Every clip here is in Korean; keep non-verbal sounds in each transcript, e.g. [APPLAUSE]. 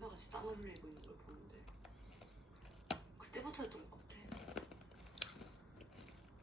한바가지 땀을 흘리고 있는 걸 보는데 그때부터였던 것 같아.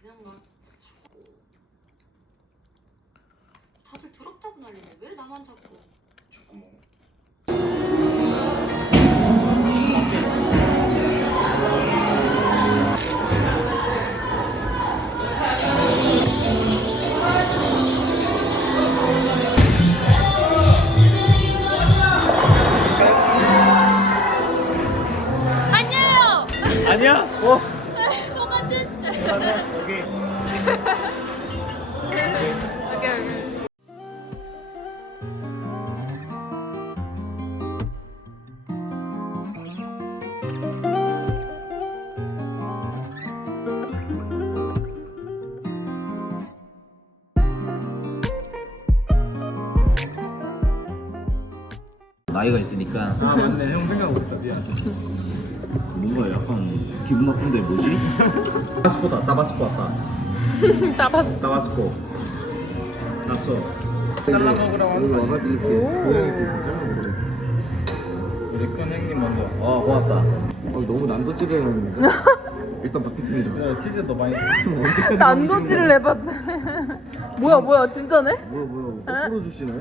그냥 막 자꾸 다들 더럽다고 난리네. 왜 나만 자꾸 자꾸 뭐 아 아 맞네. 형 생각 못했다. 미안. 뭔가 약간 기분 나쁜데 뭐지? [LAUGHS] 타바스코다 타바스코 왔다. [LAUGHS] 따봤어. 타바스코. 났어. 잘라 먹으라고 하는 거 아니야? 와가지고 이렇게 고양이 좀 잘라 먹으래 우리 큰 형님 먼저. 어 고맙다. 어, 너무 난도질해놨는데. [LAUGHS] 일단 받겠습니다. 야, 치즈 너 많이 줘 언제까지 난도질을 해봤네. 뭐야 뭐야 진짜네? 뭐야 뭐야. 거꾸로 주시나요?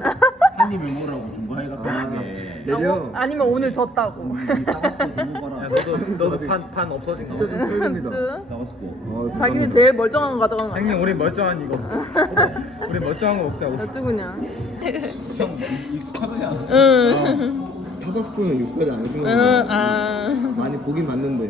한입 먹으라고 중과해가 편하게 내려 어? 아니면 오늘 졌다고. 이 타바스코 주고 야 봐라 너도 너도 판, 판 없어진 거 진짜 좀. 타바스코 자기는 제일 멀쩡한 거 가져가는 거 아니야? 형님 우리 멀쩡한 이거 [LAUGHS] 우리 멀쩡한 거 먹자고 어쩌 그냥. 형 익숙하지 않았어? 응. 타바스코는 육수까지 안 쓰는 아. 많이 보긴 봤는데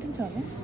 괜찮지 않아?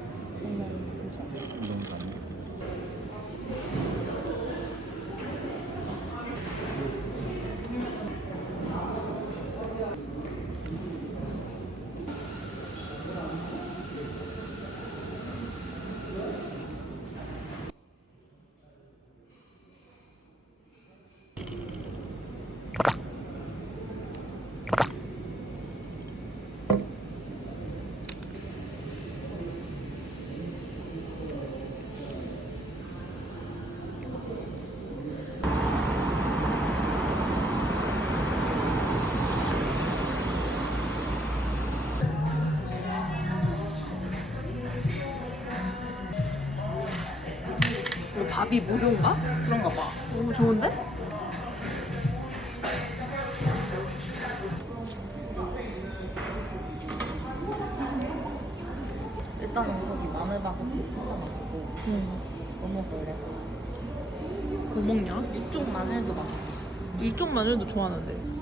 밥이 무료인가? 그런가 봐. 너무 좋은데? 일단은 저기 마늘바게트 진짜 맛있고 응. 뭐 먹을래? 뭐 먹냐? 이쪽 마늘도 맛있어 일종 마늘도 좋아하는데.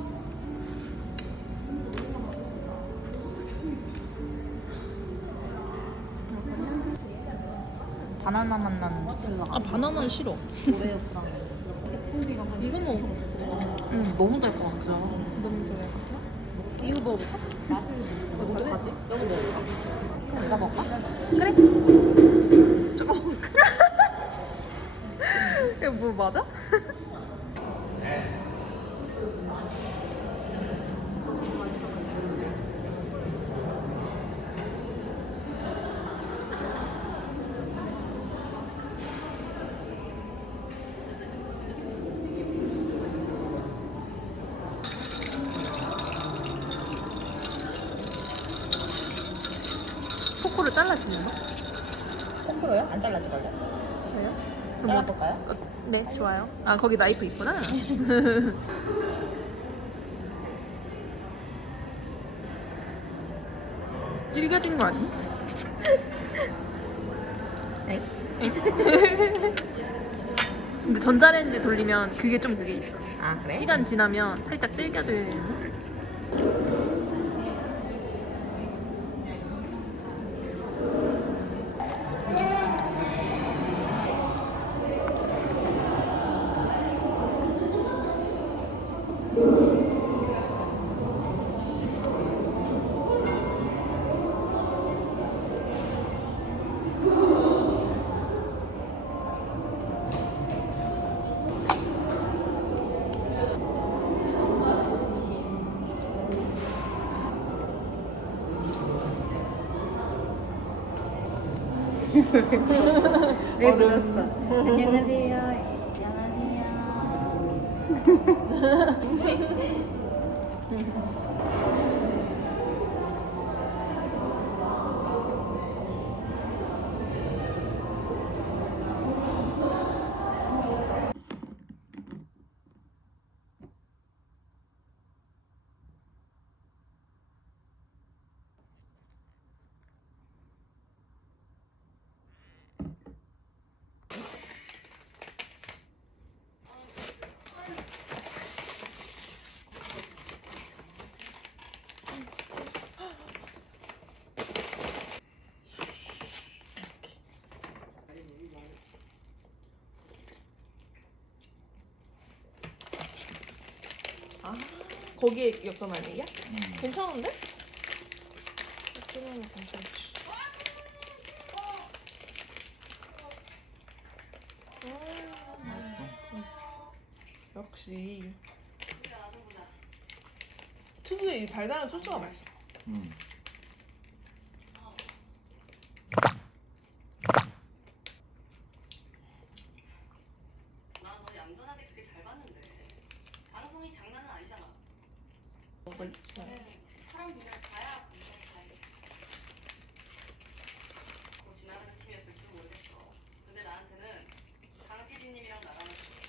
바나나 맛 나는 아 바나나는 싫어. 이거 먹어. 음, 너무 달콤한 진짜 너무 좋아해. 이거 먹어볼까? 이거 어떡하지? 이거 먹을까? 그래? 잠깐만. [LAUGHS] 이거 뭐 맞아? 포크로 잘라지는 거? 콩크로요? 안 잘라질걸요? 그래요? 잘라볼까요? 어, 네, 좋아요. 아, 거기 나이프 있구나. [LAUGHS] 질겨진 거 아니야? [LAUGHS] 네 [LAUGHS] 근데 전자레인지 돌리면 그게 좀 그게 있어. 아 그래? 시간 지나면 살짝 질겨지 [LAUGHS] 왜 불렀어? 안녕하세요. 안녕하세요. [LAUGHS] [LAUGHS] 거기에 엽전 아니야? 괜찮은데? 엽전하면 괜찮지. 음. 역시 특유의 이 달달한 소스가 맛있어. 음. 나 너 얌전하게 되게 잘 봤는데 방송이 장난은 아니잖아. 먹을 사람 눈을 봐야 감정이 가요. 뭐 지나가는 팀이었을지 모르겠어. 근데 나한테는 강 PD님이랑 나랑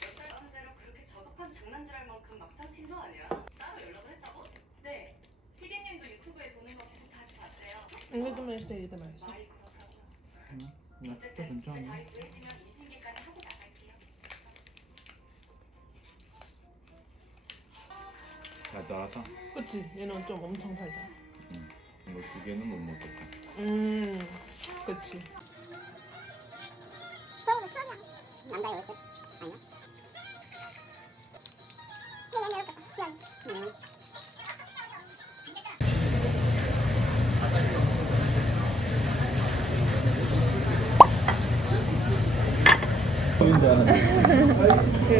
몇살 남자로 그렇게 저급한 장난질할 만큼 막장 팀도 아니야. 따로 연락을 했다고? 네. PD님도 유튜브에 보는 거 계속 다시 봤대요. 잉글드맨 스테 그때 어쨌든 제 괜찮아. 자리 구해지면 인수인계까지 하고 나갈게요. 잘 자랐다. 그치? 얘는 좀 엄청 달달. 응. 이거 두 개는 못 먹겠다. 음, 그치. 처음에 처음이야. 남자의 월급 알았는데.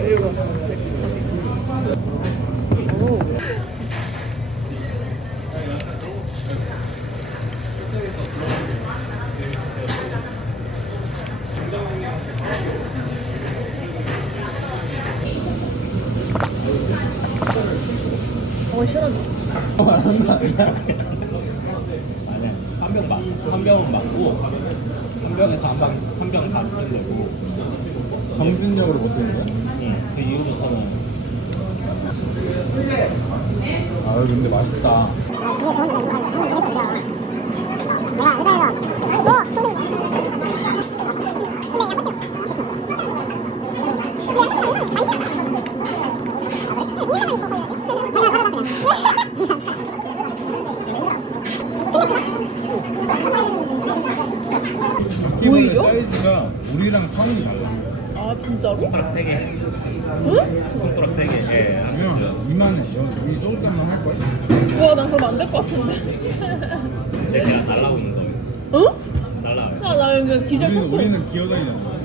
아니야? 한 병 맞, 한 병은 맞고 한 병에서 한병한 병을 다 드시려고 정신력으로 버티는 거야? 응. 그 이후부터는 아 근데 맛있다. 키보드 사이즈가 우리랑 타운이 달라. 아, 진짜로? 손가락 세 개. 손가락 세 개. 예. 그러면 2만 원이요. 우리 소울감만 할 거야? 와, 난 그럼 안 될 것 같은데. 근데 그냥 날라오는 거. 어? 날라. 아, 나 이제 기절 우리는 쳤고. 우리는 기어다니는 거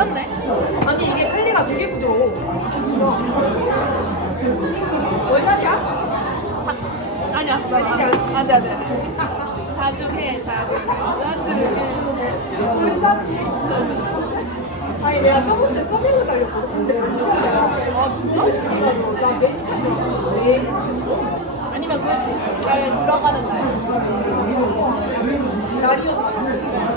괜찮네. 아니 이게 칼리가 되게 부드러워. 월말이야? 아, 아니야. 아니야. 안돼 안돼. 자주 해 자주. 자주 아니 내가 저번에 서빙을 달렸거든. 그 아 진짜? 나 매식한 거. 왜? 아니면 그럴 수 있지. 잘 들어가는 날. 날이었다.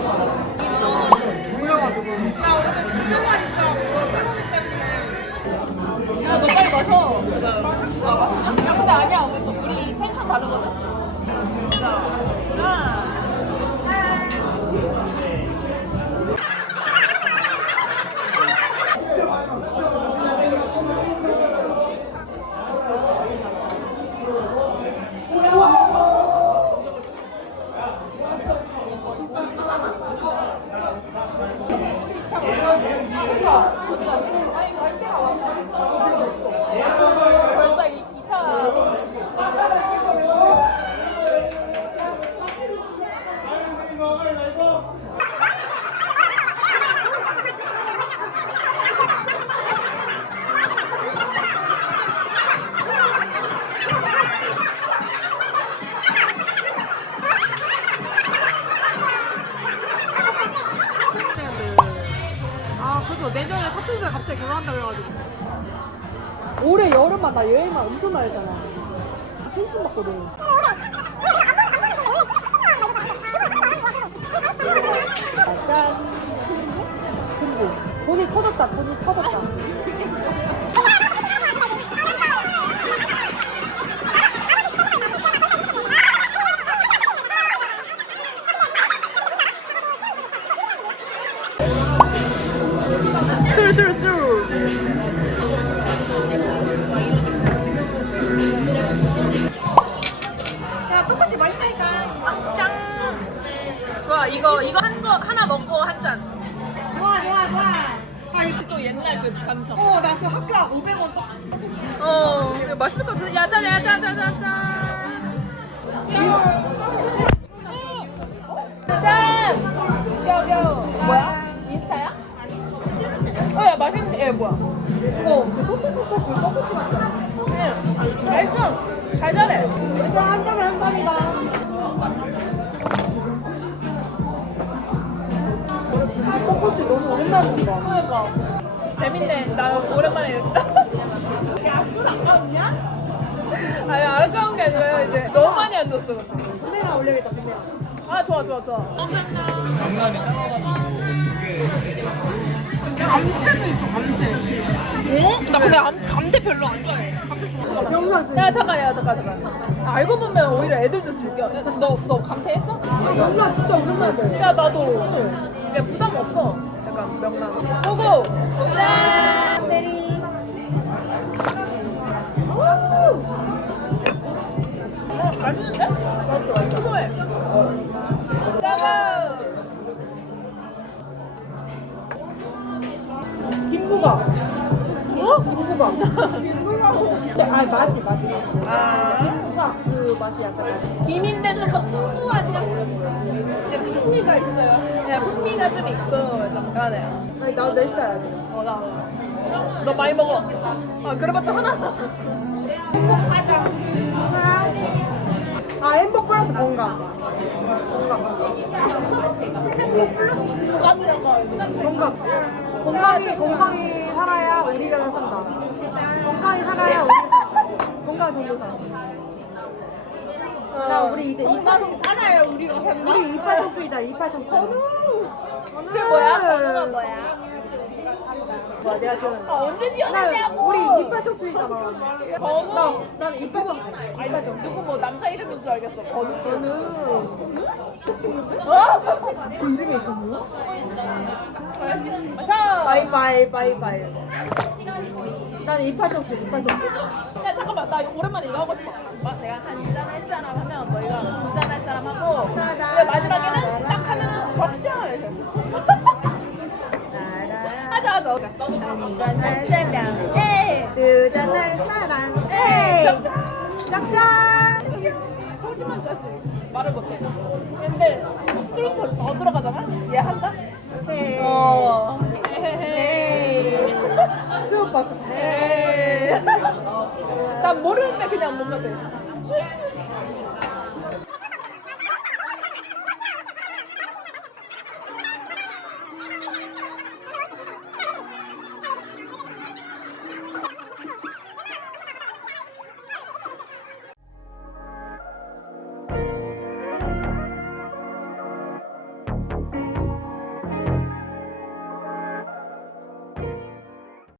벌써 내년에 사촌수가 갑자기 결혼한다 그래가지고. 올해 여름만 나 여행만 엄청 다녔잖아. 펜션 받거든. 아, 짠 금고 돈이 터졌다 돈이 터졌다 술, 술, 술. 야 똑같이 맛있다니까 짱. 좋아, 이거, 이거 한 거, 하나 먹고 한 잔. 좋아 좋아 좋아 아 이거 또 옛날 그 감성. 어나 그 학교 앞 500원 떡 떡볶이 어, 이거 맛있을 것 같아. 야, 짠, 야, 짠, 짠, 짠, 짠. 짠! 어, 야, 맛있는데, 얘 뭐야? 이거 그 소떡소떡 그 떡볶이 맛있잖아 응, 맛있어. 잘 잘해. 진짜 한 잔에 한 잔이다 떡볶이 너무 오랜만에 먹는다 그러니까. 재밌네. 나 오랜만에. [LAUGHS] 야술 아까웠냐? 아니, 아까운 게 아니라 이제 너무 많이 앉았어. 근데. 카메라 올려야겠다 카메라 아, 좋아, 좋아, 좋아. 장난이 작아가지고 응? 나 근데 감, 감태 별로 안 좋아해. 감태 좋아. 영상 중야 잠깐 야 잠깐 잠깐 아, 알고 보면 오히려 애들도 즐겨 너너 감태 했어? 영상 진짜 오랜만에 돼야 나도 야 부담 없어 약간 명랑 고고 짠 메리 어, 맛있는데? 김부각 어? 김부각 김부각고 근데 아 맛이 맛이. 맛이 아. 김부각 그 맛이 약간 김인데 좀 더 풍부하냐? 이제 풍미가 있어요. 야 풍미가 좀 있고 좀 그러네요. 아니 나도 내 스타일 아니야. 어 나. 너 많이 먹어. 아 그래봤자 하나. 아 행복 플러스 건강 건강 건강 히 건강히 살아야 우리가 산다. 건강히 살아야 우리가 산다. 건강 정도 산다 나 우리 이제 이빨 살아요 우리가 산다. 우리 이빨 청주이자 이빨 청주. 건우! 건우! 그게 뭐야? 건우가 뭐야? 뭐야 내가 지금 아, 언제 나 지원했냐고! 우리 이빨 청주이잖아 건우! 나 나는 이빨 청주. 이빨 청주. 누구 뭐 남자 이름인 줄 알겠어. 건우. 건우. 그 친구인데? 어? 그 이름이 건우? 마셔 바이바이 바이바이. 나는 이빨 청주 이빨 청주 야 잠깐만. 나 오랜만에 이거 하고 싶어. 마- 내가 한 잔 할 사람 하면 너희가 두 잔 할 사람 하고 근데 마지막에는 딱 하면은 적셔 이렇게 하자 하자 한잔 할 사람. 에 두잔할 에 에이. 적셔 짝짝 소심한 자식. 말을 못해. 근데 술더 들어가잖아? 얘 한다 에이 어 수업 봤어 난 모르는데 그냥 뭔가 돼